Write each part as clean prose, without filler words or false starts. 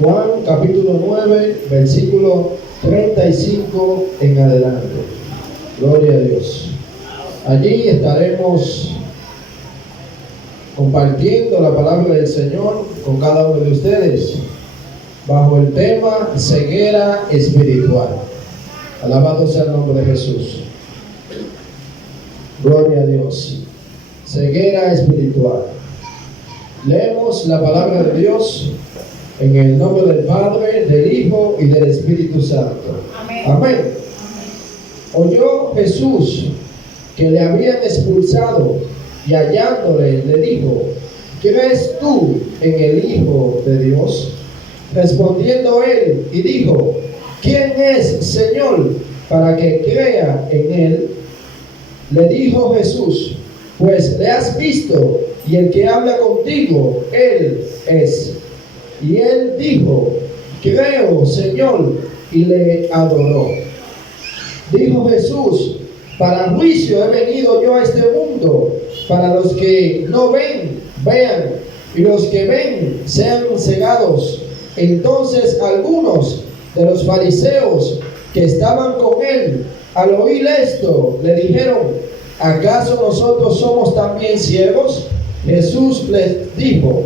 Juan capítulo 9, versículo 35 en adelante. Gloria a Dios. Allí estaremos compartiendo la palabra del Señor con cada uno de ustedes bajo el tema ceguera espiritual. Alabado sea el nombre de Jesús. Gloria a Dios. Ceguera espiritual. Leemos la palabra de Dios en el nombre del Padre, del Hijo y del Espíritu Santo. Amén. Amén. Oyó Jesús que le habían expulsado y hallándole le dijo: ¿crees tú en el Hijo de Dios? Respondiendo él y dijo: ¿quién es, Señor, para que crea en él? Le dijo Jesús: pues le has visto, y el que habla contigo, él es. Y él dijo: creo, Señor, y le adoró. Dijo Jesús: para juicio he venido yo a este mundo, para los que no ven, vean, y los que ven sean cegados. Entonces algunos de los fariseos que estaban con él, al oír esto, le dijeron: ¿acaso nosotros somos también ciegos? Jesús les dijo: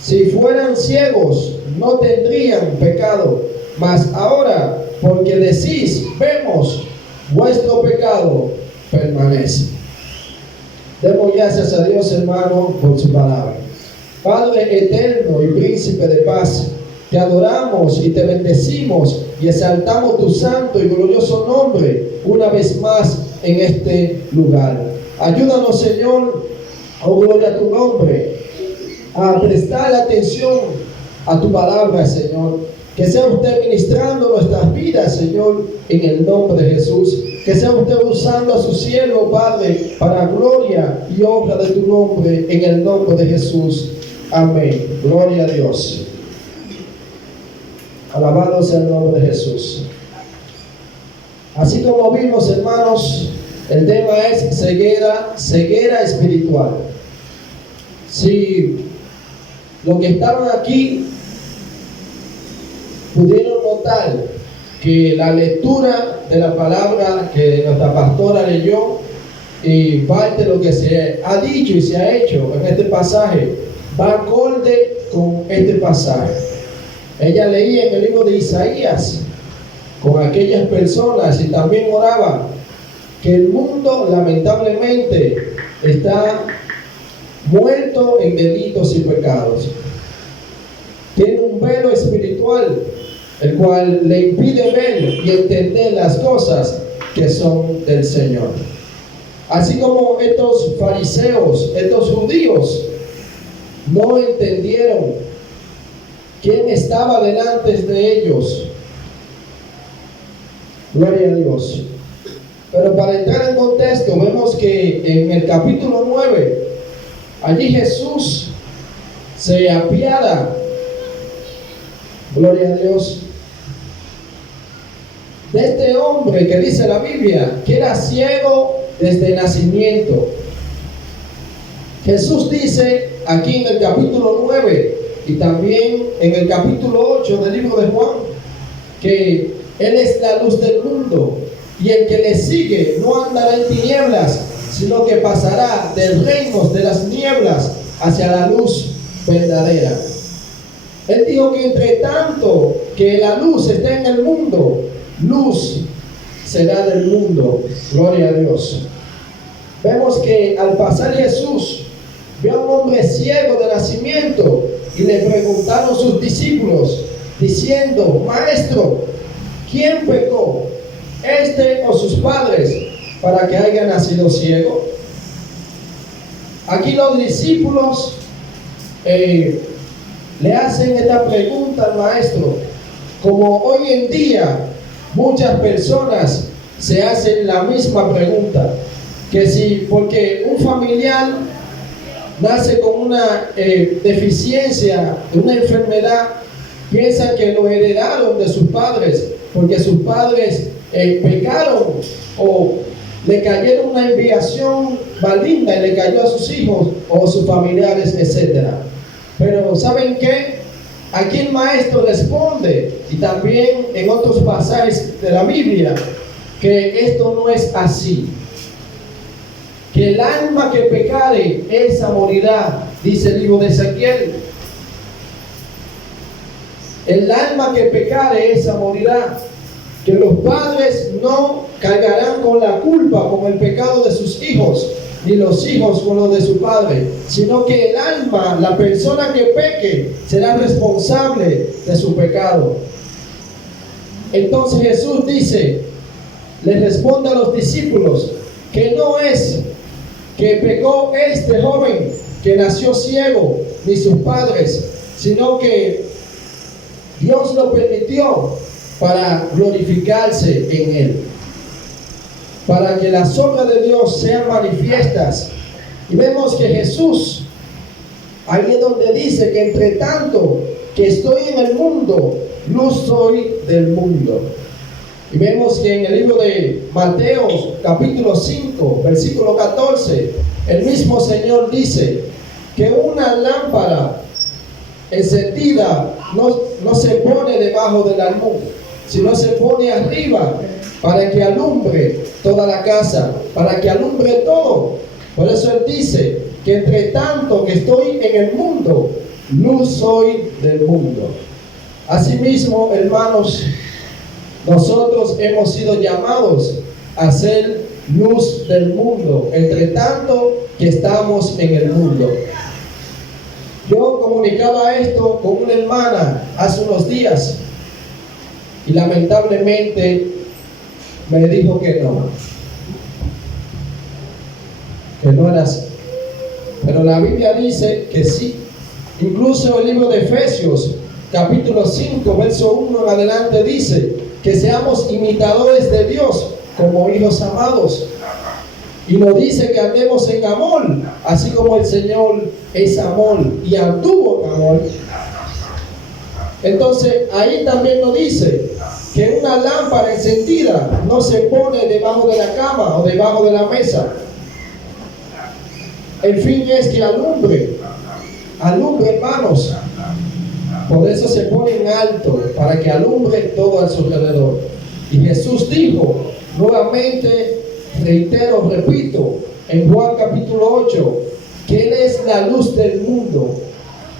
si fueran ciegos no tendrían pecado, mas ahora, porque decís vemos, vuestro pecado permanece. Demos gracias a Dios, hermano, por su palabra. Padre eterno y príncipe de paz, te adoramos y te bendecimos y exaltamos tu santo y glorioso nombre una vez más en este lugar. Ayúdanos, Señor, oh gloria a tu nombre, a prestar atención a tu palabra, Señor. Que sea usted ministrando nuestras vidas, Señor, en el nombre de Jesús. Que sea usted usando a su siervo, Padre, para gloria y honra de tu nombre, en el nombre de Jesús. Amén. Gloria a Dios. Alabado sea el nombre de Jesús. Así como vimos, hermanos, el tema es ceguera espiritual. Si los que estaban aquí pudieron notar que la lectura de la palabra que nuestra pastora leyó y parte de lo que se ha dicho y se ha hecho en este pasaje va acorde con este pasaje. Ella leía en el libro de Isaías con aquellas personas y también oraba que el mundo lamentablemente está muerto en delitos y pecados. Tiene un velo espiritual el cual le impide ver y entender las cosas que son del Señor. Así como estos fariseos, estos judíos, no entendieron quién estaba delante de ellos. Gloria a Dios. Pero para entrar en contexto, vemos que en el capítulo 9, allí Jesús se apiada, gloria a Dios, de este hombre que dice la Biblia que era ciego desde nacimiento. Jesús dice aquí en el capítulo 9 y también en el capítulo 8 del libro de Juan que Él es la luz del mundo y el que le sigue no andará en tinieblas, sino que pasará del reino de las nieblas hacia la luz verdadera. Él dijo que entre tanto que la luz está en el mundo, luz será del mundo. Gloria a Dios. Vemos que al pasar Jesús vio a un hombre ciego de nacimiento y le preguntaron sus discípulos diciendo: Maestro, ¿quién pecó, este o sus padres, para que haya nacido ciego? Aquí los discípulos le hacen esta pregunta al maestro, como hoy en día muchas personas se hacen la misma pregunta, que si porque un familiar nace con una deficiencia, una enfermedad, piensan que lo heredaron de sus padres, porque sus padres pecaron o le cayeron una enviación maligna y le cayó a sus hijos o sus familiares, etc. Pero ¿saben qué? aquí el maestro responde, y también en otros pasajes de la Biblia, que esto no es así. Que el alma que pecare, esa morirá, dice el libro de Ezequiel. El alma que pecare, esa morirá. Que los padres no cargarán con la culpa, con el pecado de sus hijos, ni los hijos con lo de su padre, sino que el alma, la persona que peque, será responsable de su pecado. Entonces Jesús dice, le responde a los discípulos, que no es que pecó este joven que nació ciego, ni sus padres, sino que Dios lo permitió para glorificarse en él, para que las obras de Dios sean manifiestas. Y vemos que Jesús, ahí es donde dice que entre tanto que estoy en el mundo, luz soy del mundo. Y vemos que en el libro de Mateo, capítulo 5, versículo 14, el mismo Señor dice que una lámpara encendida no se pone debajo del almud, sino se pone arriba para que alumbre toda la casa, para que alumbre todo. Por eso Él dice que entre tanto que estoy en el mundo, luz soy del mundo. Asimismo, hermanos, nosotros hemos sido llamados a ser luz del mundo, entre tanto que estamos en el mundo. Yo comunicaba esto con una hermana hace unos días y lamentablemente me dijo que no era así. Pero la Biblia dice que sí. Incluso el libro de Efesios, capítulo 5, verso 1 en adelante dice que seamos imitadores de Dios como hijos amados. Y nos dice que andemos en amor, así como el Señor es amor y anduvo en amor. Entonces ahí también nos dice que una lámpara encendida no se pone debajo de la cama o debajo de la mesa. El fin es que alumbre, hermanos. Por eso se pone en alto, para que alumbre todo a su alrededor. Y Jesús dijo, nuevamente, reitero, repito, en Juan capítulo 8, que Él es la luz del mundo,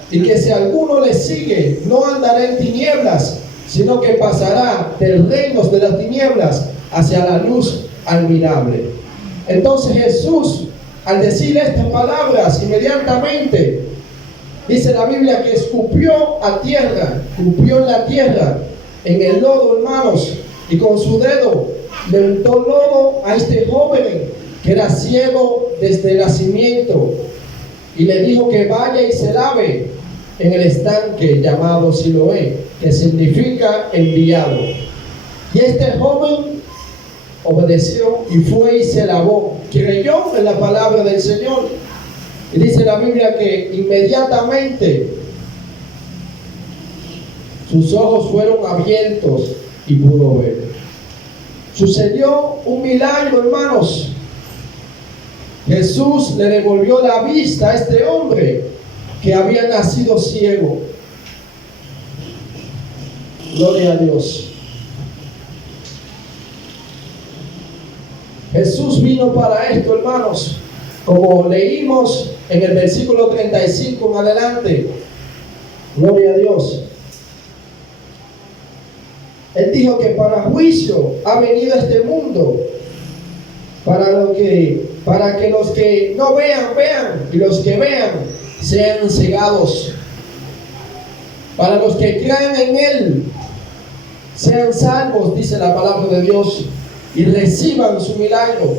y que si alguno le sigue, no andará en tinieblas, sino que pasará del reino de las tinieblas hacia la luz admirable. Entonces Jesús, al decir estas palabras, inmediatamente dice la Biblia que escupió en la tierra, en el lodo, hermanos, y con su dedo le untó lodo a este joven que era ciego desde el nacimiento, y le dijo que vaya y se lave en el estanque llamado Siloé, que significa enviado. Y este joven obedeció y fue y se lavó, creyó en la palabra del Señor. Y dice la Biblia que inmediatamente sus ojos fueron abiertos y pudo ver. Sucedió un milagro, hermanos. Jesús le devolvió la vista a este hombre que había nacido ciego. Gloria a Dios. Jesús vino para esto, hermanos. Como leímos en el versículo 35 en adelante. Gloria a Dios. Él dijo que para juicio ha venido a este mundo, para que los que no vean, vean, y los que vean sean cegados. Para los que crean en Él sean salvos, dice la palabra de Dios, y reciban su milagro.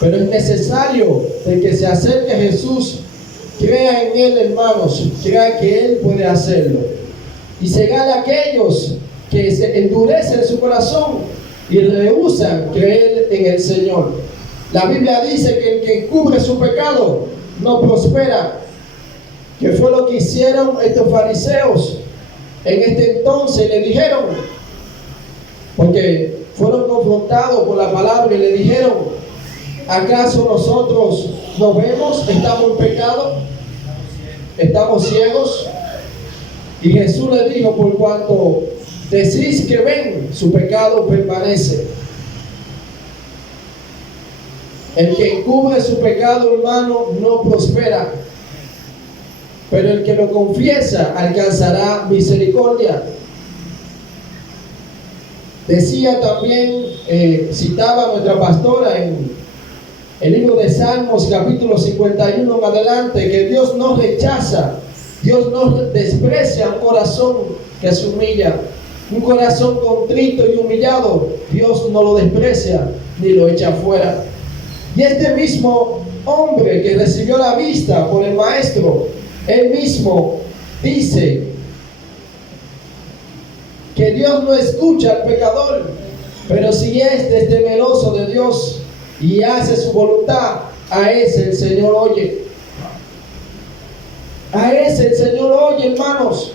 Pero es necesario de que se acerque a Jesús, crea en Él, hermanos, crea que Él puede hacerlo. Y cegar a aquellos que se endurecen su corazón y rehúsan creer en el Señor. La Biblia dice que el que encubre su pecado no prospera, que fue lo que hicieron estos fariseos en este entonces. Le dijeron, porque fueron confrontados por la palabra y le dijeron, ¿acaso nosotros no vemos? ¿Estamos en pecado? ¿Estamos ciegos? Y Jesús le dijo: por cuanto decís que ven, su pecado permanece. El que encubre su pecado, hermano, no prospera, pero el que lo confiesa alcanzará misericordia. Decía también, citaba nuestra pastora en el libro de Salmos, capítulo 51 en adelante, que Dios no rechaza, Dios no desprecia un corazón que se humilla, un corazón contrito y humillado. Dios no lo desprecia ni lo echa fuera. Y este mismo hombre que recibió la vista por el maestro, él mismo dice que Dios no escucha al pecador, pero si éste es temeroso de Dios y hace su voluntad, a ese el Señor oye. A ese el Señor oye, hermanos.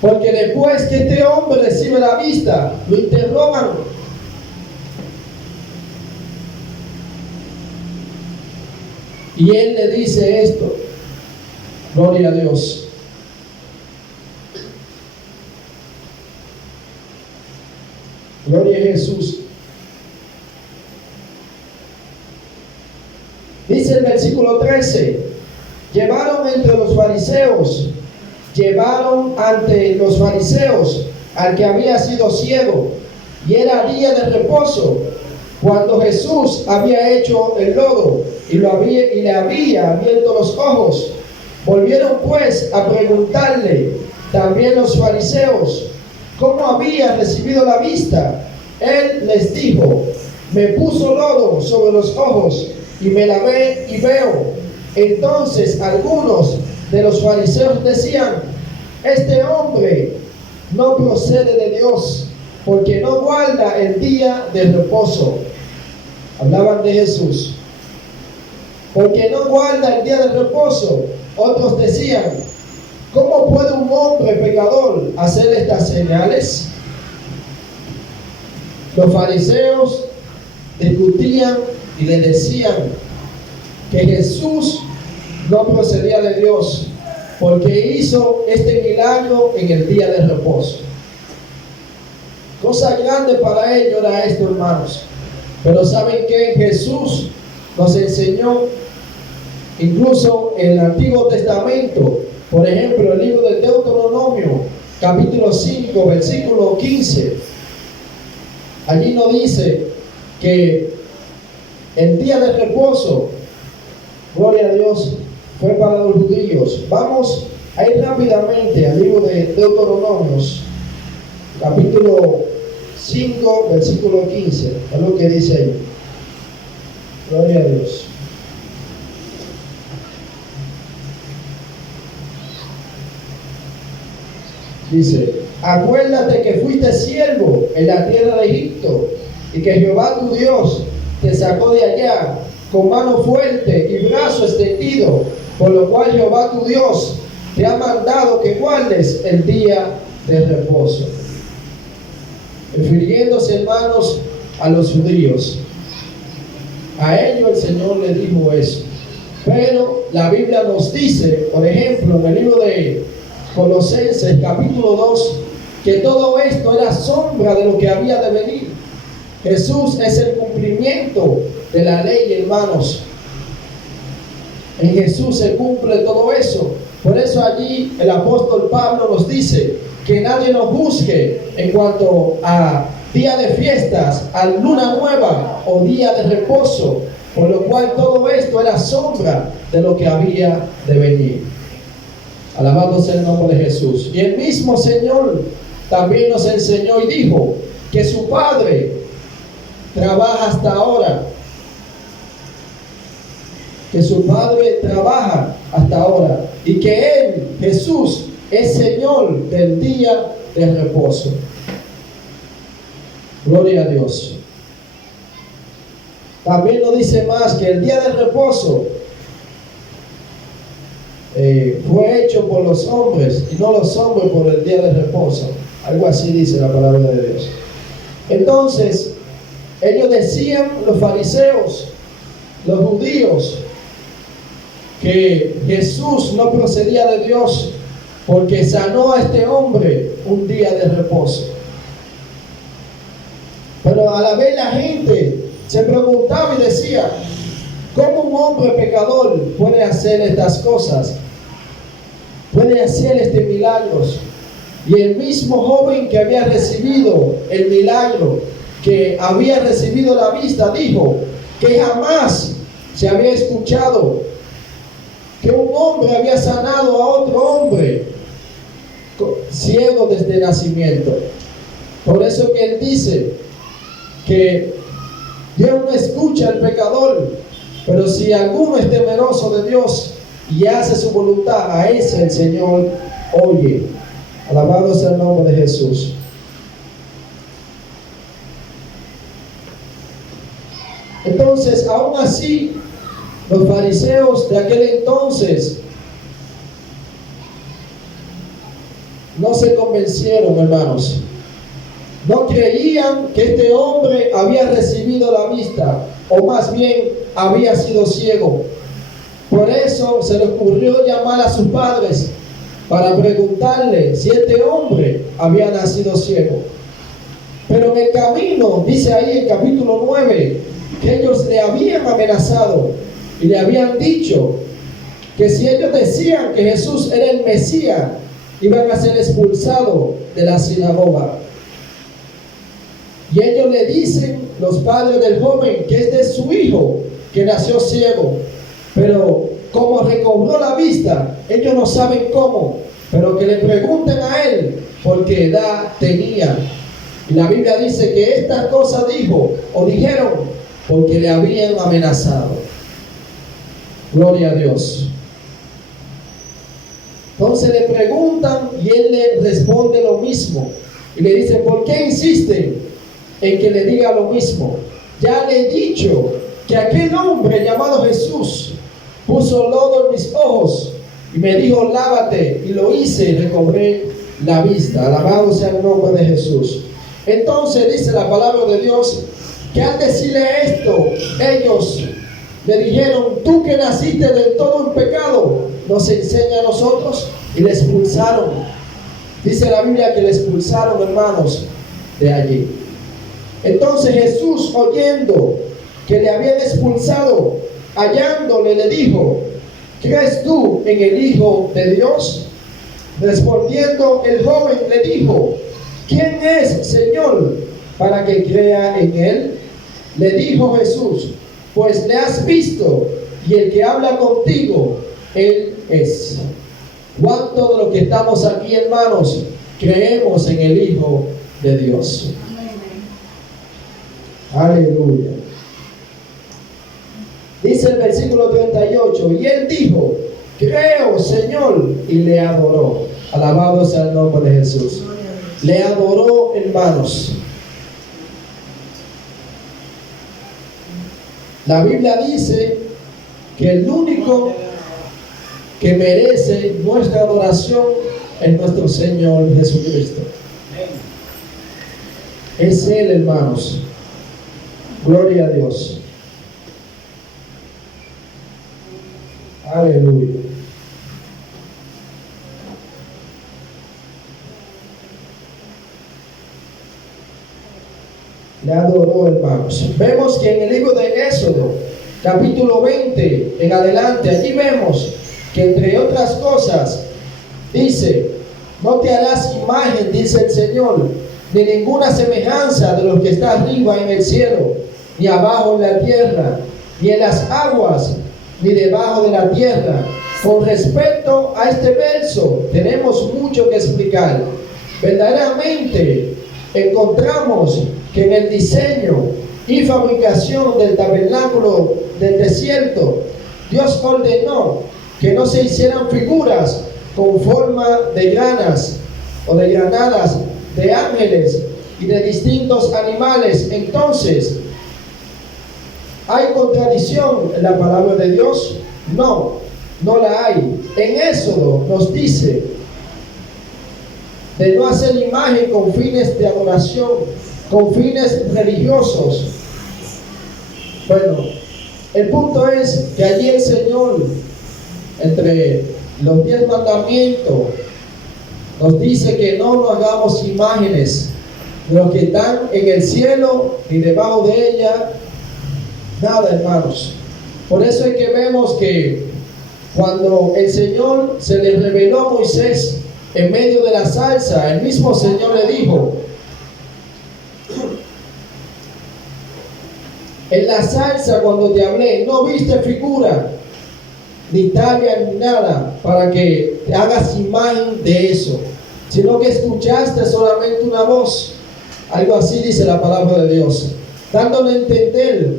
Porque después que este hombre recibe la vista, lo interrogan. Y él le dice esto: gloria a Dios. Gloria a Jesús. Dice el versículo 13: llevaron ante los fariseos al que había sido ciego, y era día de reposo, cuando Jesús había hecho el lodo y le había abierto los ojos. Volvieron pues a preguntarle también los fariseos cómo había recibido la vista. Él les dijo: me puso lodo sobre los ojos y me lavé y veo. Entonces algunos de los fariseos decían: este hombre no procede de Dios, porque no guarda el día de reposo. Hablaban de Jesús. Porque no guarda el día de reposo. Otros decían: ¿cómo puede un hombre pecador hacer estas señales? Los fariseos discutían y le decían que Jesús no procedía de Dios, porque hizo este milagro en el día de reposo. Cosa grande para ellos era esto, hermanos. Pero ¿saben qué? Jesús nos enseñó, incluso en el Antiguo Testamento, por ejemplo, el libro del Deuteronomio, capítulo 5, versículo 15. Allí nos dice que el día de reposo, gloria a Dios, fue para los judíos. Vamos a ir rápidamente al libro de Deuteronomios, capítulo 5, versículo 15. Es lo que dice ahí. Gloria a Dios. Dice: acuérdate que fuiste siervo en la tierra de Egipto, y que Jehová tu Dios te sacó de allá con mano fuerte y brazo extendido, por lo cual Jehová tu Dios te ha mandado que guardes el día de reposo. Refiriéndose, hermanos, a los judíos. A ellos el Señor les dijo eso. Pero la Biblia nos dice, por ejemplo, en el libro de Colosenses, capítulo 2, que todo esto era sombra de lo que había de venir. Jesús es el cumplimiento de la ley, hermanos. En Jesús se cumple todo eso. Por eso allí el apóstol Pablo nos dice que nadie nos juzgue en cuanto a día de fiestas, a luna nueva o día de reposo, por lo cual todo esto era sombra de lo que había de venir. Alabado sea el nombre de Jesús. Y el mismo Señor también nos enseñó y dijo que su Padre trabaja hasta ahora. Que su Padre trabaja hasta ahora. Y que Él, Jesús, es Señor del día de reposo. Gloria a Dios. También nos dice más que el día de reposo fue hecho por los hombres y no los hombres por el día de reposo. Algo así dice la palabra de Dios. Entonces, ellos decían, los fariseos, los judíos, que Jesús no procedía de Dios porque sanó a este hombre un día de reposo. Pero a la vez la gente se preguntaba y decía, ¿cómo un hombre pecador puede hacer estas cosas? Puede hacer milagros. Y el mismo joven que había recibido el milagro, que había recibido la vista, dijo que jamás se había escuchado que un hombre había sanado a otro hombre ciego desde nacimiento. Por eso que él dice que Dios no escucha al pecador, pero si alguno es temeroso de Dios y hace su voluntad, a ese el Señor oye. Alabado sea el nombre de Jesús. Entonces, aún así, los fariseos de aquel entonces no se convencieron, hermanos. No creían que este hombre había recibido la vista, o más bien había sido ciego. Por eso se le ocurrió llamar a sus padres para preguntarle si este hombre había nacido ciego. Pero en el camino, dice ahí en capítulo 9, que ellos le habían amenazado y le habían dicho que si ellos decían que Jesús era el Mesías, iban a ser expulsados de la sinagoga. Y ellos le dicen, los padres del joven, que es de su hijo, que nació ciego. Pero como recobró la vista, ellos no saben cómo, pero que le pregunten a él, porque edad tenía. Y la Biblia dice que estas cosas dijo, o dijeron, porque le habían amenazado. Gloria a Dios. Entonces le preguntan y él le responde lo mismo. Y le dicen, ¿por qué insisten en que le diga lo mismo? Ya le he dicho que aquel hombre llamado Jesús puso lodo en mis ojos y me dijo, lávate, y lo hice y recobré la vista. Alabado sea el nombre de Jesús. Entonces dice la palabra de Dios que al decirle esto, ellos le dijeron, tú que naciste del todo en pecado, nos enseña a nosotros, y le expulsaron. Dice la Biblia que le expulsaron, hermanos, de allí. Entonces Jesús, oyendo que le habían expulsado, hallándole, le dijo, ¿crees tú en el Hijo de Dios? Respondiendo el joven le dijo, ¿quién es, Señor, para que crea en él? Le dijo Jesús, pues le has visto, y el que habla contigo, él es. ¿Cuántos de los que estamos aquí, hermanos, creemos en el Hijo de Dios? Aleluya. Dice el versículo 38, y él dijo, creo, Señor, y le adoró. Alabado sea el nombre de Jesús. Le adoró, hermanos. La Biblia dice que el único que merece nuestra adoración es nuestro Señor Jesucristo. Es Él, hermanos. Gloria a Dios. Aleluya. Le adoró, hermanos. Vemos que en el libro de Éxodo, capítulo 20 en adelante, allí vemos que entre otras cosas dice, no te harás imagen, dice el Señor, ni ninguna semejanza de lo que está arriba en el cielo, ni abajo en la tierra, ni en las aguas, ni debajo de la tierra. Con respecto a este verso, tenemos mucho que explicar. Verdaderamente encontramos que en el diseño y fabricación del tabernáculo del desierto, Dios ordenó que no se hicieran figuras con forma de granas o de granadas, de ángeles y de distintos animales. Entonces, ¿hay contradicción en la palabra de Dios? No, no la hay. En Éxodo nos dice de no hacer imagen con fines de adoración, con fines religiosos. Bueno, el punto es que allí el Señor, entre los 10 mandamientos nos dice que no nos hagamos imágenes de los que están en el cielo ni debajo de ella, nada, hermanos. Por eso es que vemos que cuando el Señor se le reveló a Moisés en medio de la zarza, el mismo Señor le dijo: en la zarza, cuando te hablé, no viste figura, ni talla, ni nada, para que te hagas imagen de eso, sino que escuchaste solamente una voz. Algo así dice la palabra de Dios, dándole a entender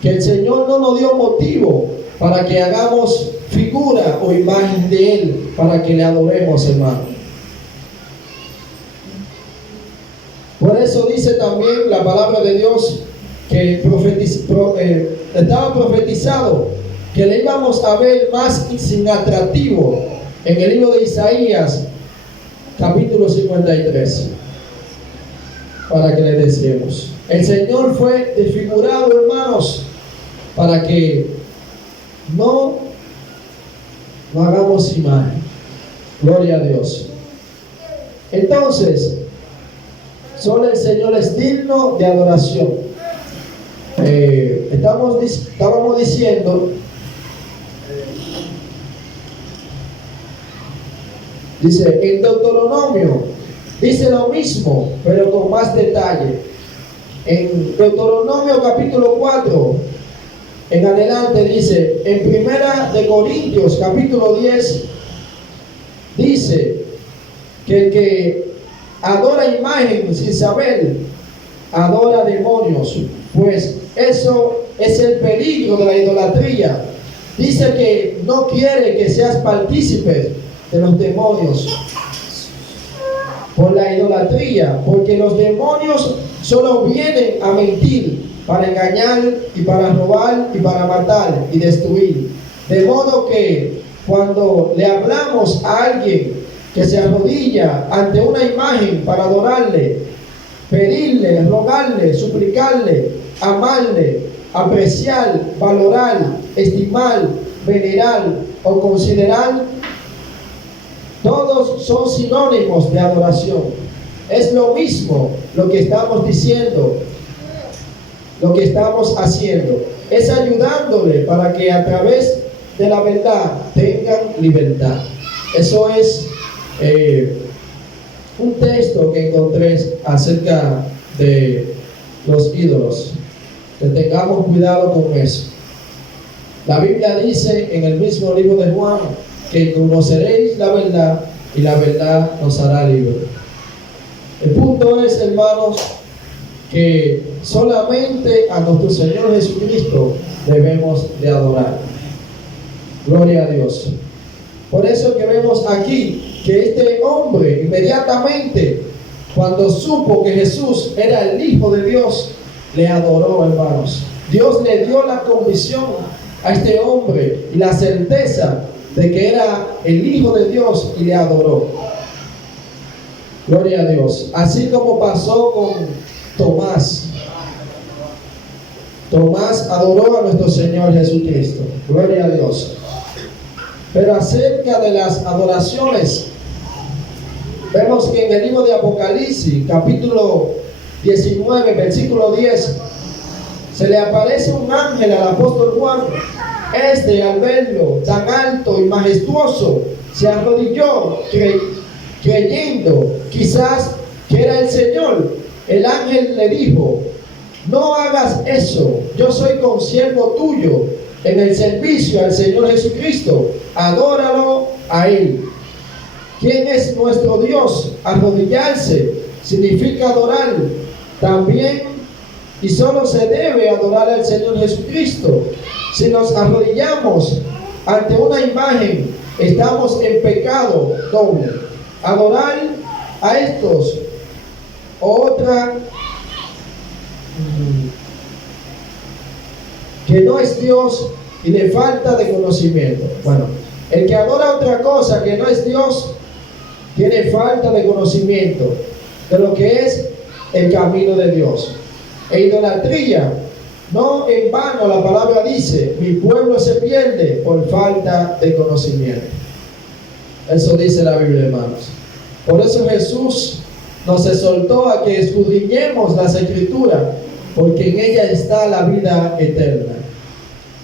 que el Señor no nos dio motivo para que hagamos figura o imagen de Él, para que le adoremos, hermano. Por eso dice también la palabra de Dios que estaba profetizado que le íbamos a ver más sin atractivo en el libro de Isaías, capítulo 53, para que le decíamos. El Señor fue desfigurado, hermanos, para que no hagamos imagen. Gloria a Dios. Entonces, solo el Señor es digno de adoración. Estábamos diciendo, dice, en Deuteronomio dice lo mismo, pero con más detalle. En Deuteronomio capítulo 4 en adelante dice, en Primera de Corintios capítulo 10 dice que el que adora imagen sin saber adora demonios, pues eso es el peligro de la idolatría. Dice que no quiere que seas partícipe de los demonios por la idolatría, porque los demonios solo vienen a mentir, para engañar y para robar y para matar y destruir. De modo que cuando le hablamos a alguien que se arrodilla ante una imagen para adorarle, pedirle, rogarle, suplicarle, amarle, apreciar, valorar, estimar, venerar o considerar, todos son sinónimos de adoración. Es lo mismo lo que estamos diciendo, lo que estamos haciendo. Es ayudándole para que a través de la verdad tengan libertad. Eso es un texto que encontré acerca de los ídolos. Que tengamos cuidado con eso. La Biblia dice en el mismo libro de Juan que conoceréis la verdad y la verdad nos hará libre. El punto es, hermanos, que solamente a nuestro Señor Jesucristo debemos de adorar. Gloria a Dios. Por eso que vemos aquí que este hombre inmediatamente, cuando supo que Jesús era el Hijo de Dios, le adoró, hermanos. Dios le dio la convicción a este hombre y la certeza de que era el Hijo de Dios, y le adoró. Gloria a Dios. Así como pasó con Tomás. Tomás adoró a nuestro Señor Jesucristo. Gloria a Dios. Pero acerca de las adoraciones, vemos que en el libro de Apocalipsis, capítulo 19, versículo 10, se le aparece un ángel al apóstol Juan. Al verlo tan alto y majestuoso, se arrodilló creyendo quizás que era el Señor. El ángel le dijo: no hagas eso, yo soy consiervo tuyo en el servicio al Señor Jesucristo, adóralo a Él. ¿Quién es nuestro Dios? Arrodillarse significa adorar también, y solo se debe adorar al Señor Jesucristo. Si nos arrodillamos ante una imagen, estamos en pecado doble. Adorar a estos o otra que no es Dios y le falta de conocimiento. Bueno, el que adora otra cosa que no es Dios tiene falta de conocimiento de lo que es el camino de Dios. E idolatría, no en vano la palabra dice: mi pueblo se pierde por falta de conocimiento. Eso dice la Biblia, hermanos. Por eso Jesús nos exhortó a que escudriñemos las Escrituras, porque en ella está la vida eterna.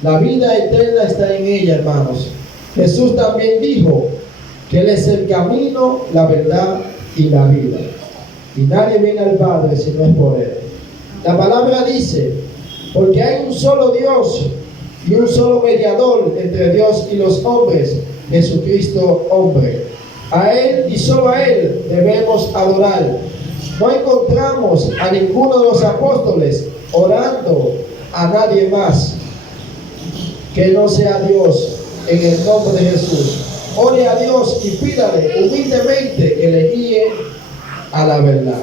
La vida eterna está en ella, hermanos. Jesús también dijo que Él es el camino, la verdad y la vida. Y nadie viene al Padre si no es por Él. La palabra dice, porque hay un solo Dios y un solo mediador entre Dios y los hombres, Jesucristo hombre. A Él y solo a Él debemos adorar. No encontramos a ninguno de los apóstoles orando a nadie más que no sea Dios. En el nombre de Jesús, ore a Dios y pídale humildemente que le guíe a la verdad.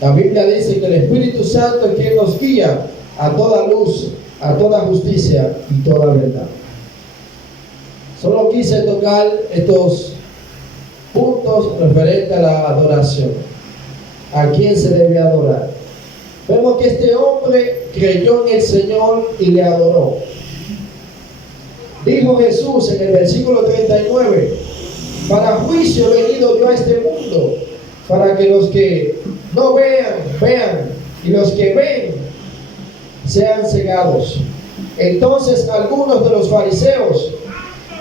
La Biblia dice que el Espíritu Santo es quien nos guía a toda luz, a toda justicia y toda verdad. Solo quise tocar estos puntos referentes a la adoración. ¿A quién se debe adorar? Vemos que este hombre creyó en el Señor y le adoró. Dijo Jesús en el versículo 39, para juicio he venido yo a este mundo, para que los que no vean, vean, y los que ven, sean cegados. Entonces algunos de los fariseos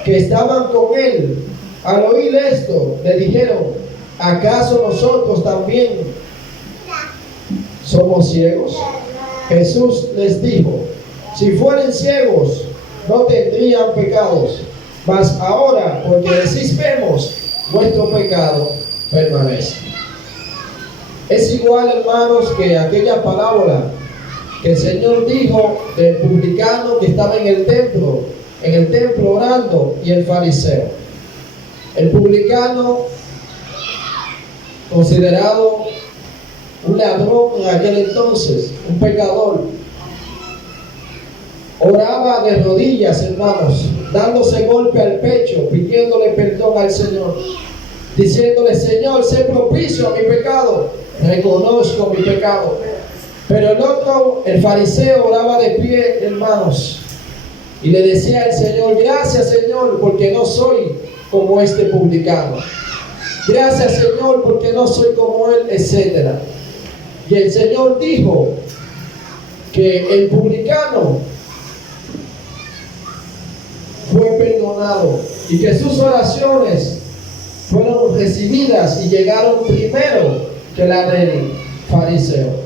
que estaban con él, al oír esto, le dijeron, ¿acaso nosotros también somos ciegos? Jesús les dijo, si fueren ciegos, no tendrían pecados, mas ahora, porque decís vemos, vuestro pecado permanece. Es igual, hermanos, que aquella parábola que el Señor dijo del publicano que estaba en el templo orando, y el fariseo. El publicano, considerado un ladrón en aquel entonces, un pecador, oraba de rodillas, hermanos, dándose golpe al pecho, pidiéndole perdón al Señor, diciéndole, Señor, sé propicio a mi pecado, reconozco mi pecado. Pero el otro, el fariseo, oraba de pie, hermanos, y le decía al Señor, gracias, Señor, porque no soy como este publicano. Gracias, Señor, porque no soy como él, etc. Y el Señor dijo que el publicano fue perdonado y que sus oraciones fueron recibidas y llegaron primero que la del fariseo.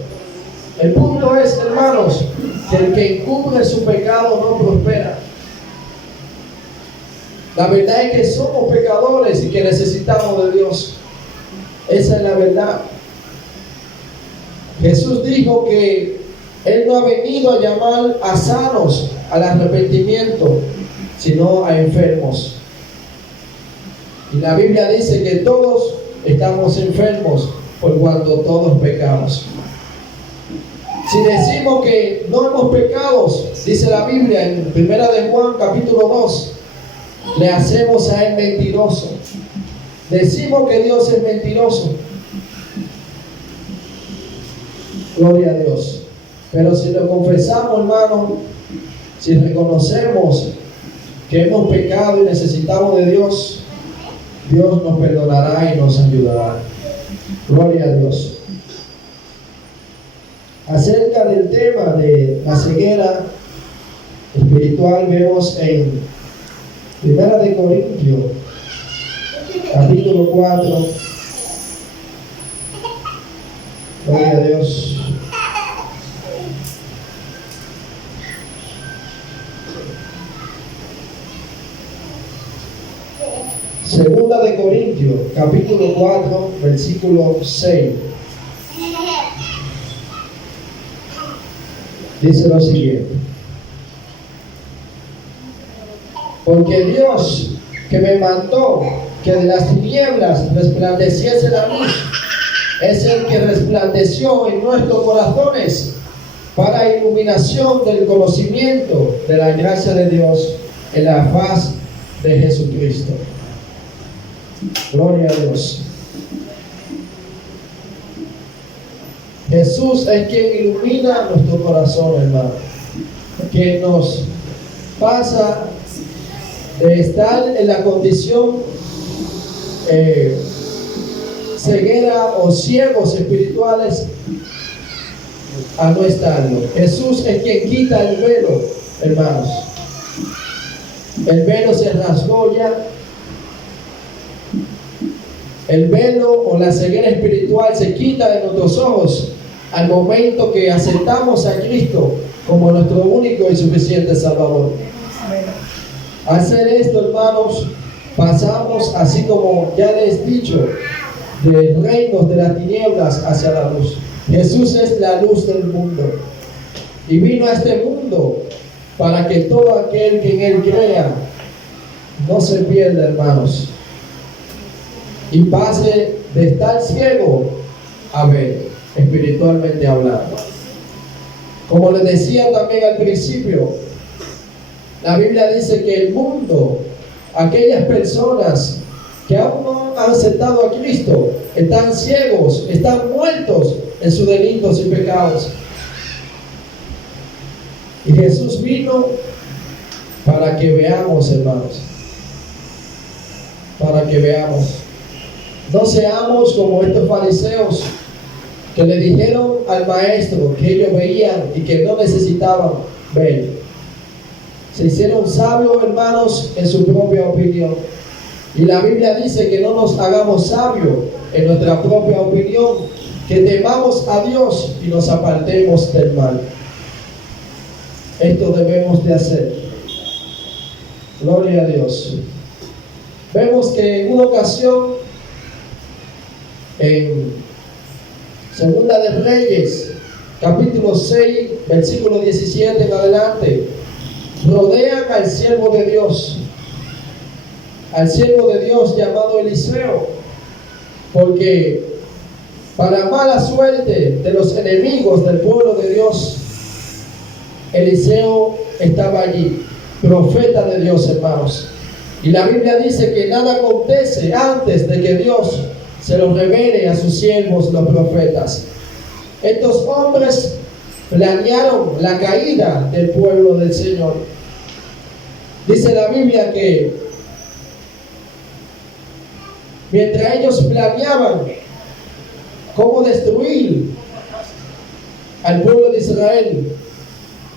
El punto es, hermanos, que el que encubre su pecado no prospera. La verdad es que somos pecadores y que necesitamos de Dios. Esa es la verdad. Jesús dijo que Él no ha venido a llamar a sanos al arrepentimiento, sino a enfermos. Y la Biblia dice que todos estamos enfermos por cuanto todos pecamos. Si decimos que no hemos pecado, dice la Biblia en 1 de Juan capítulo 2, le hacemos a Él mentiroso. Decimos que Dios es mentiroso. Gloria a Dios. Pero si lo confesamos, hermano, si reconocemos que hemos pecado y necesitamos de Dios, Dios nos perdonará y nos ayudará. Gloria a Dios. Acerca del tema de la ceguera espiritual, vemos en 1 de Corintios, capítulo 4. Gloria a Dios. Segunda de Corintios, capítulo 4, versículo 6. Dice lo siguiente: porque Dios que me mandó que de las tinieblas resplandeciese la luz, es el que resplandeció en nuestros corazones para iluminación del conocimiento de la gracia de Dios en la faz de Jesucristo. Gloria a Dios. Jesús es quien ilumina nuestro corazón, hermano, que nos pasa de estar en la condición ceguera o ciegos espirituales a no estarlo. Jesús es quien quita el velo, hermanos. El velo se rasgó ya. El velo o la ceguera espiritual se quita de nuestros ojos al momento que aceptamos a Cristo como nuestro único y suficiente Salvador. Al hacer esto, hermanos, pasamos, así como ya les he dicho, de reinos de las tinieblas hacia la luz. Jesús es la luz del mundo y vino a este mundo para que todo aquel que en Él crea no se pierda, hermanos, y pase de estar ciego a ver, espiritualmente hablando. Como les decía también al principio, la Biblia dice que el mundo, aquellas personas que aún no han aceptado a Cristo, están ciegos, están muertos en sus delitos y pecados. Y Jesús vino para que veamos, hermanos, para que veamos. No seamos como estos fariseos que le dijeron al maestro que ellos veían y que no necesitaban ver. Se hicieron sabios, hermanos, en su propia opinión. Y la Biblia dice que no nos hagamos sabios en nuestra propia opinión, que temamos a Dios y nos apartemos del mal. Esto debemos de hacer. Gloria a Dios. Vemos que en una ocasión, en Segunda de Reyes, capítulo 6, versículo 17 en adelante, rodean al siervo de Dios llamado Eliseo, porque para mala suerte de los enemigos del pueblo de Dios, Eliseo estaba allí, profeta de Dios, hermanos. Y la Biblia dice que nada acontece antes de que Dios se lo revele a sus siervos, los profetas. Estos hombres planearon la caída del pueblo del Señor. Dice la Biblia que mientras ellos planeaban cómo destruir al pueblo de Israel,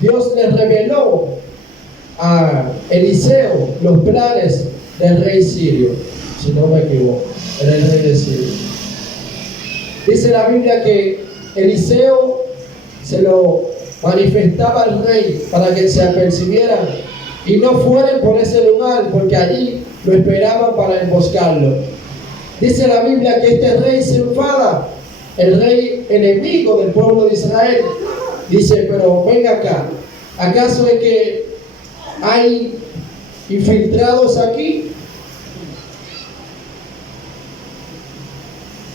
Dios les reveló a Eliseo los planes del rey sirio, si no me equivoco, era el rey de Siria. Dice la Biblia que Eliseo se lo manifestaba al rey para que se apercibieran y no fueran por ese lugar, porque allí lo esperaban para emboscarlo. Dice la Biblia que este rey se enfada, el rey enemigo del pueblo de Israel. Dice, pero venga acá, ¿acaso es que hay infiltrados aquí?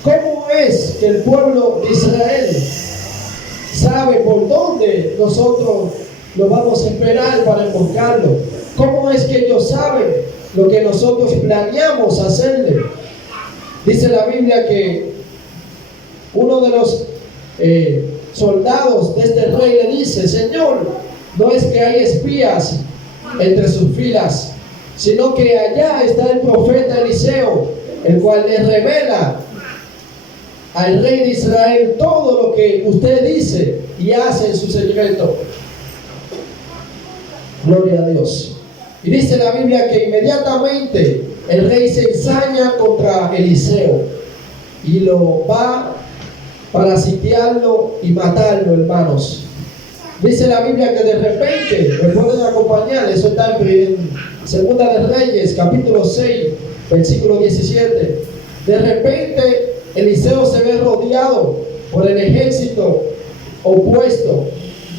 ¿Cómo es que el pueblo de Israel sabe por dónde nosotros lo vamos a esperar para emboscarlo? ¿Cómo es que ellos saben lo que nosotros planeamos hacerle? Dice la Biblia que uno de los soldados de este rey le dice, Señor, no es que hay espías entre sus filas, sino que allá está el profeta Eliseo, el cual le revela al rey de Israel todo lo que usted dice y hace en su secreto. Gloria a Dios. Y dice la Biblia que inmediatamente el rey se ensaña contra Eliseo y lo va para sitiarlo y matarlo, hermanos. Dice la Biblia que de repente, me pueden acompañar, eso está en Segunda de Reyes, capítulo 6, versículo 17. De repente Eliseo se ve rodeado por el ejército opuesto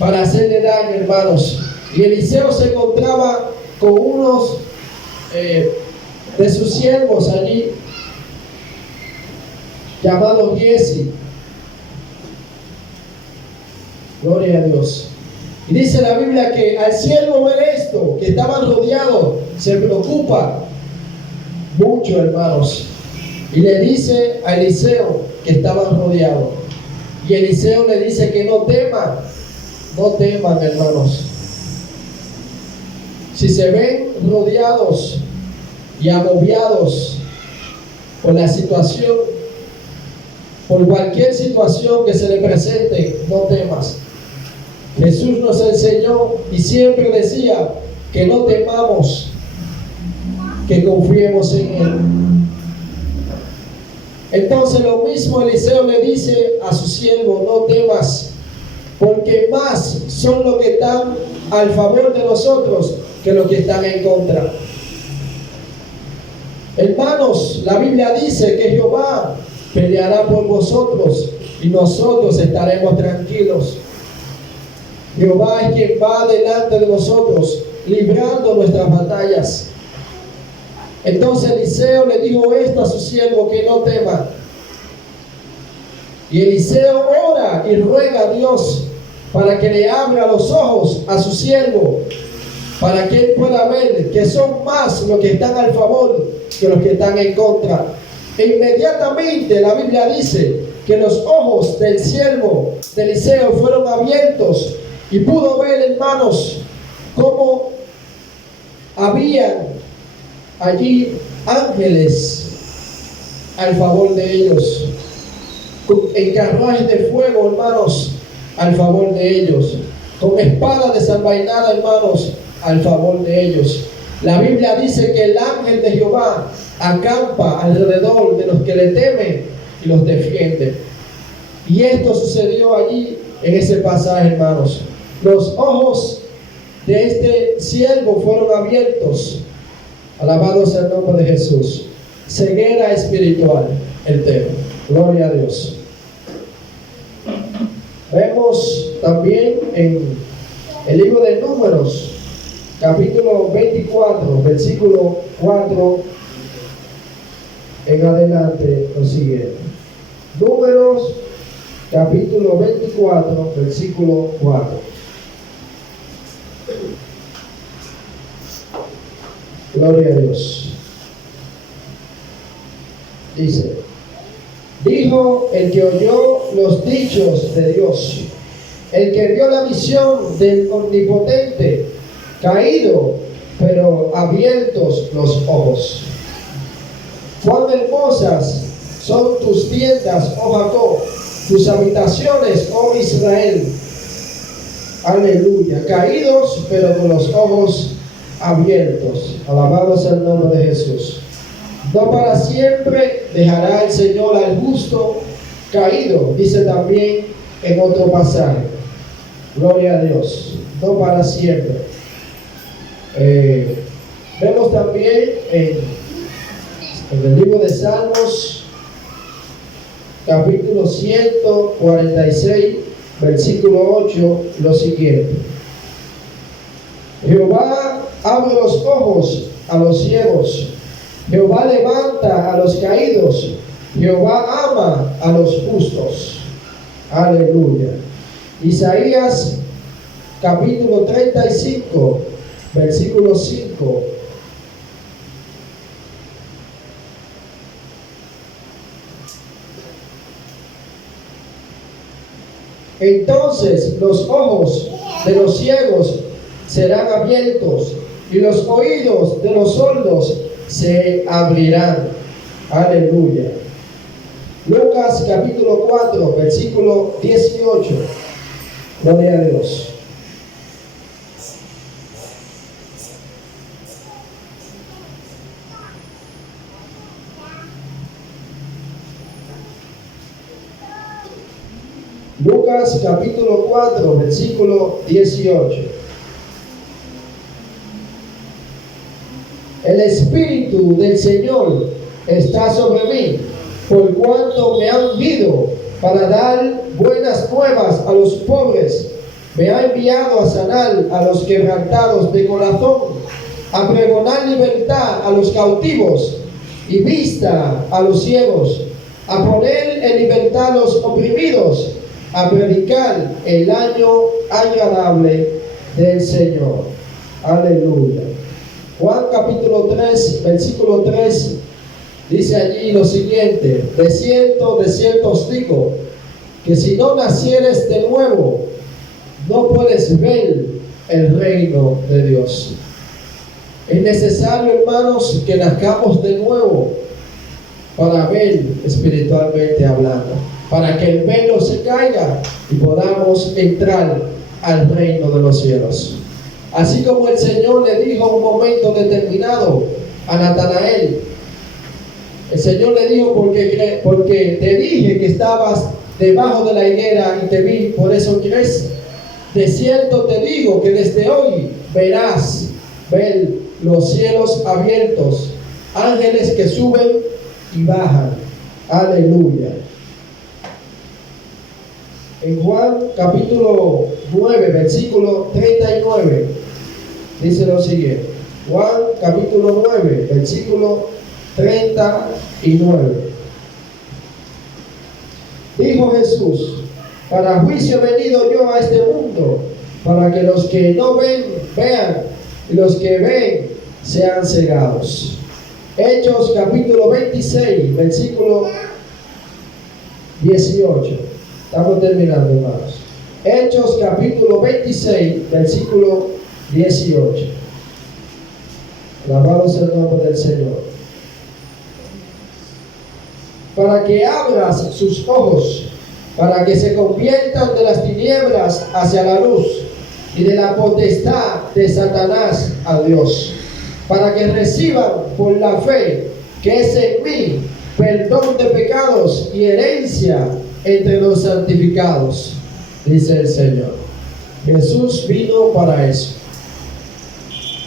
para hacerle daño, hermanos. Y Eliseo se encontraba con unos de sus siervos allí, llamados Giezi. Gloria a Dios. Y dice la Biblia que al siervo ver esto, que estaban rodeados, se preocupa mucho, hermanos. Y le dice a Eliseo que estaban rodeados. Y Eliseo le dice que no teman. No teman, hermanos. Si se ven rodeados y agobiados por la situación, por cualquier situación que se le presente, no temas. Jesús nos enseñó y siempre decía que no temamos, que confiemos en Él. Entonces lo mismo Eliseo le dice a su siervo: no temas, porque más son los que están al favor de nosotros que los que están en contra. Hermanos, la Biblia dice que Jehová peleará por vosotros y nosotros estaremos tranquilos. Jehová es quien va delante de nosotros, librando nuestras batallas. Entonces Eliseo le dijo esto a su siervo, que no tema. Y Eliseo ora y ruega a Dios para que le abra los ojos a su siervo, para que él pueda ver que son más los que están al favor que los que están en contra. E inmediatamente la Biblia dice que los ojos del siervo de Eliseo fueron abiertos y pudo ver, hermanos, cómo había allí ángeles al favor de ellos, en carruajes de fuego, hermanos, al favor de ellos, con espada desenvainada, hermanos, al favor de ellos. La Biblia dice que el ángel de Jehová acampa alrededor de los que le temen y los defiende. Y esto sucedió allí en ese pasaje, hermanos. Los ojos de este siervo fueron abiertos. Alabado sea el nombre de Jesús. Ceguera espiritual, el tema. Gloria a Dios. Vemos también en el libro de Números, capítulo 24, versículo 4 en adelante, lo siguiente. Números, capítulo 24, versículo 4. Gloria a Dios. Dice: dijo el que oyó los dichos de Dios, el que vio la visión del Omnipotente, caído, pero abiertos los ojos. Cuán hermosas son tus tiendas, oh Jacob, tus habitaciones, oh Israel. Aleluya. Caídos, pero con los ojos abiertos. Alabado sea el nombre de Jesús. No para siempre dejará el Señor al justo caído, dice también en otro pasaje. Gloria a Dios. No para siempre. Vemos también en el libro de Salmos, capítulo 146, versículo 8, lo siguiente: Jehová abre los ojos a los ciegos, Jehová levanta a los caídos, Jehová ama a los justos. Aleluya. Isaías capítulo 35, versículo 5. Entonces los ojos de los ciegos serán abiertos y los oídos de los sordos se abrirán. Aleluya. Lucas capítulo 4, versículo 18. Gloria a Dios. Lucas capítulo 4, versículo 18. El Espíritu del Señor está sobre mí, por cuanto me ha ungido para dar buenas nuevas a los pobres. Me ha enviado a sanar a los quebrantados de corazón, a pregonar libertad a los cautivos y vista a los ciegos, a poner en libertad a los oprimidos, a predicar el año agradable del Señor. Aleluya. Juan capítulo 3, versículo 3, dice allí lo siguiente: de cierto os digo, que si no nacieres de nuevo, no puedes ver el reino de Dios. Es necesario, hermanos, que nazcamos de nuevo para ver espiritualmente hablando. para que el velo se caiga y podamos entrar al reino de los cielos. Así como el Señor le dijo en un momento determinado a Natanael, el Señor le dijo, porque te dije que estabas debajo de la higuera y te vi, por eso crees. De cierto te digo que desde hoy verás los cielos abiertos, ángeles que suben y bajan. Aleluya. En Juan capítulo 9, versículo 39, dice lo siguiente. Juan capítulo 9, versículo 39. Dijo Jesús: para juicio he venido yo a este mundo, para que los que no ven, vean, y los que ven, sean cegados. Hechos capítulo 26, versículo 18. Estamos terminando, hermanos. Hechos capítulo 26, versículo 18. Alabado sea el nombre del Señor. Para que abras sus ojos, para que se conviertan de las tinieblas hacia la luz y de la potestad de Satanás a Dios, para que reciban por la fe que es en mí perdón de pecados y herencia entre los santificados, dice el Señor. Jesús vino para eso.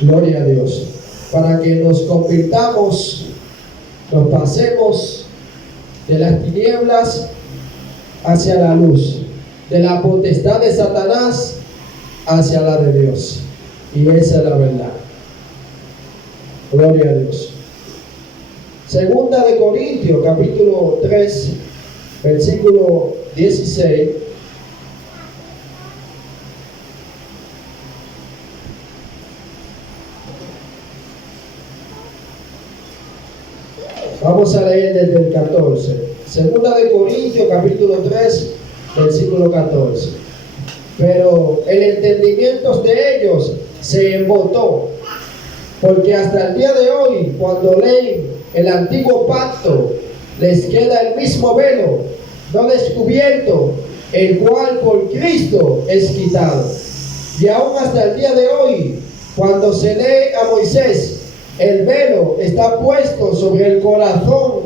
Gloria a Dios. Para que nos convirtamos, nos pasemos de las tinieblas hacia la luz, de la potestad de Satanás hacia la de Dios. Y esa es la verdad. Gloria a Dios. Segunda de Corintios, capítulo 3, versículo 16. Vamos a leer desde el 14. Segunda de Corintios, capítulo 3, versículo 14. Pero el entendimiento de ellos se embotó, porque hasta el día de hoy, cuando leen el antiguo pacto, les queda el mismo velo, no descubierto, el cual por Cristo es quitado. Y aún hasta el día de hoy, cuando se lee a Moisés, el velo está puesto sobre el corazón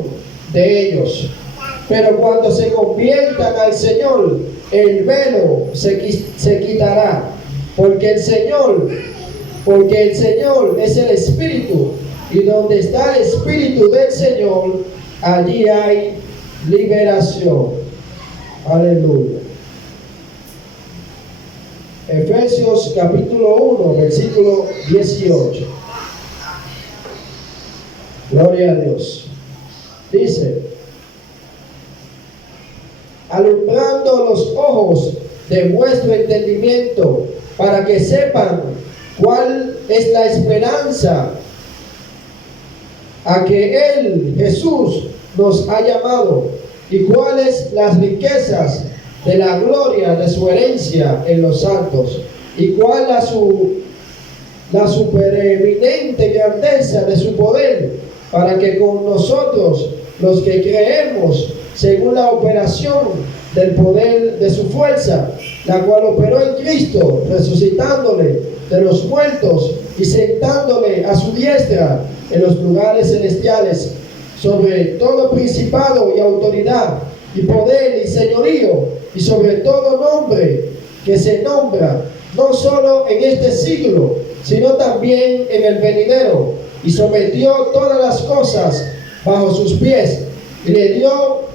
de ellos. Pero cuando se conviertan al Señor, el velo se quitará, porque el Señor es el Espíritu, y donde está el Espíritu del Señor, allí hay liberación. Aleluya. Efesios capítulo 1, versículo 18. Gloria a Dios. Dice: alumbrando los ojos de vuestro entendimiento, para que sepan cuál es la esperanza a que Él, Jesús, nos ha llamado, y cuáles las riquezas de la gloria de su herencia en los santos, y cuál la supereminente grandeza de su poder, para que con nosotros, los que creemos, según la operación del poder de su fuerza, la cual operó en Cristo, resucitándole de los muertos y sentándole a su diestra en los lugares celestiales, sobre todo principado y autoridad y poder y señorío, y sobre todo nombre que se nombra, no solo en este siglo, sino también en el venidero, y sometió todas las cosas bajo sus pies, y le dio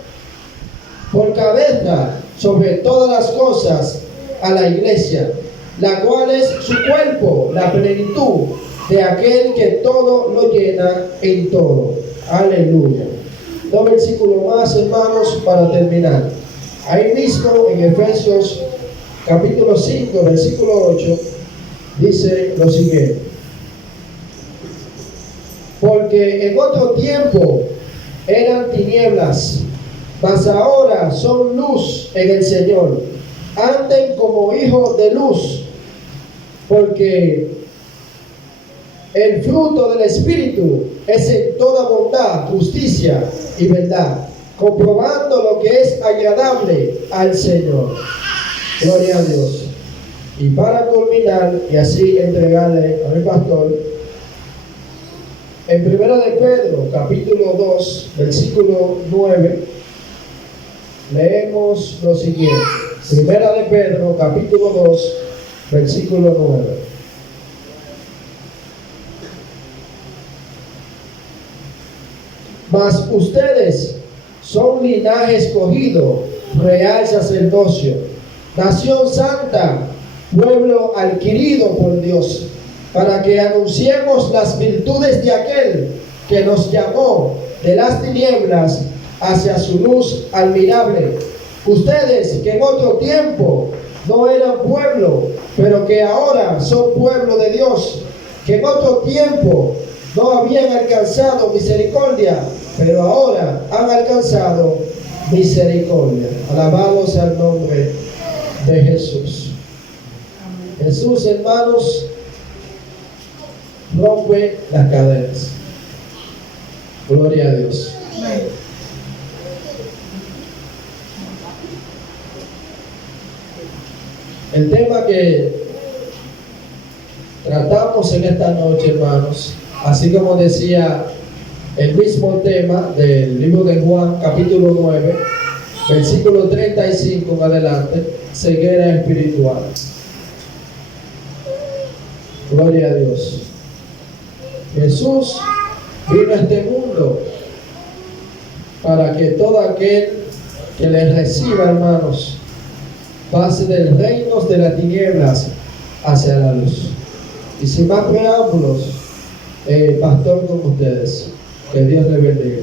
por cabeza sobre todas las cosas a la iglesia, la cual es su cuerpo, la plenitud de aquel que todo lo llena en todo. Aleluya. Dos versículos más, hermanos, para terminar. Ahí mismo en Efesios capítulo 5, versículo 8, dice lo siguiente: porque en otro tiempo eran tinieblas, mas ahora son luz en el Señor. Anden como hijos de luz, porque el fruto del Espíritu es en toda bondad, justicia y verdad, comprobando lo que es agradable al Señor. Gloria a Dios. Y para culminar y así entregarle a mi pastor, en 1 de Pedro, capítulo 2, versículo 9, leemos lo siguiente. 1 de Pedro, capítulo 2, versículo 9. Mas ustedes son linaje escogido, real sacerdocio, nación santa, pueblo adquirido por Dios, para que anunciemos las virtudes de aquel que nos llamó de las tinieblas hacia su luz admirable. Ustedes que en otro tiempo no eran pueblo, pero que ahora son pueblo de Dios, que en otro tiempo no habían alcanzado misericordia, pero ahora han alcanzado misericordia. Alabado sea el nombre de Jesús. Jesús, hermanos, rompe las cadenas. Gloria a Dios. El tema que tratamos en esta noche, hermanos, así como decía el mismo tema del libro de Juan, capítulo 9, versículo 35 en adelante, ceguera espiritual. Gloria a Dios. Jesús vino a este mundo para que todo aquel que le reciba, hermanos, pase del reino de las tinieblas hacia la luz. Y sin más preámbulos, pastor, con ustedes. Que Dios le bendiga.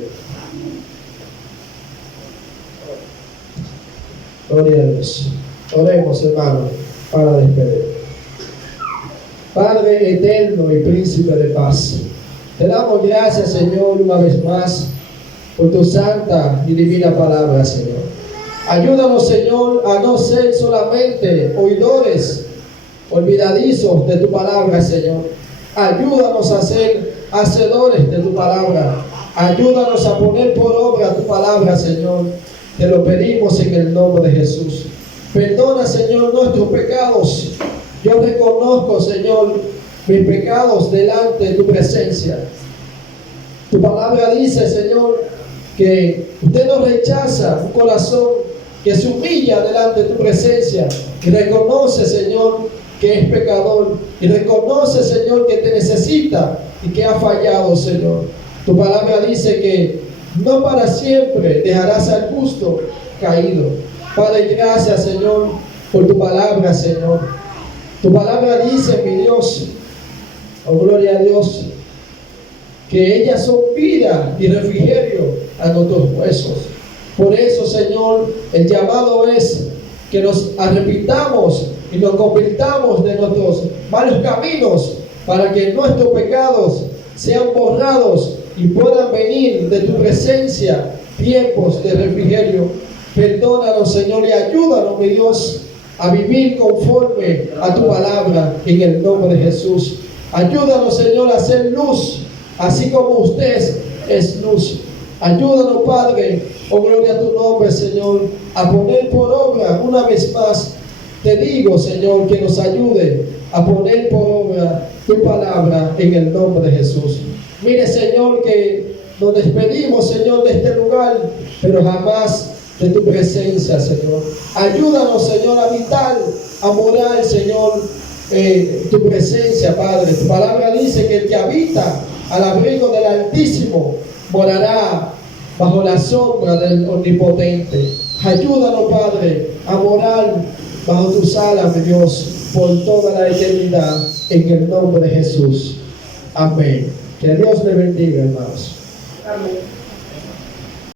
Gloria a Dios. Oremos, hermano, para despedir. Padre eterno y príncipe de paz, te damos gracias, Señor, una vez más por tu santa y divina palabra, Señor. Ayúdanos, Señor, a no ser solamente oidores olvidadizos de tu palabra, Señor. Ayúdanos a ser hacedores de tu palabra. Ayúdanos a poner por obra tu palabra, Señor. Te lo pedimos en el nombre de Jesús. Perdona, Señor, nuestros pecados. Yo reconozco, Señor, mis pecados delante de tu presencia. Tu palabra dice, Señor, que usted no rechaza un corazón que se humilla delante de tu presencia y reconoce, Señor, que es pecador, y reconoce, Señor, que te necesita y que ha fallado, Señor. Tu palabra dice que no para siempre dejarás al justo caído. Padre, gracias, Señor, por tu palabra, Señor. Tu palabra dice, mi Dios, oh gloria a Dios, que ellas son vida y refrigerio a nuestros huesos. Por eso, Señor, el llamado es que nos arrepintamos y nos convirtamos de nuestros malos caminos para que nuestros pecados sean borrados y puedan venir de tu presencia tiempos de refrigerio. Perdónanos, Señor, y ayúdanos, mi Dios, a vivir conforme a tu palabra en el nombre de Jesús. Ayúdanos, Señor, a ser luz, así como usted es luz. Ayúdanos, Padre, oh gloria a tu nombre, Señor, a poner por obra una vez más. Te digo, Señor, que nos ayude a poner por obra tu palabra en el nombre de Jesús. Mire, Señor, que nos despedimos, Señor, de este lugar, pero jamás de tu presencia, Señor. Ayúdanos, Señor, a habitar, a morar, Señor, tu presencia, Padre. Tu palabra dice que el que habita al abrigo del Altísimo morará bajo la sombra del Omnipotente. Ayúdanos, Padre, a morar bajo tus alas, mi Dios, por toda la eternidad, en el nombre de Jesús. Amén. Que Dios le bendiga, hermanos. Amén.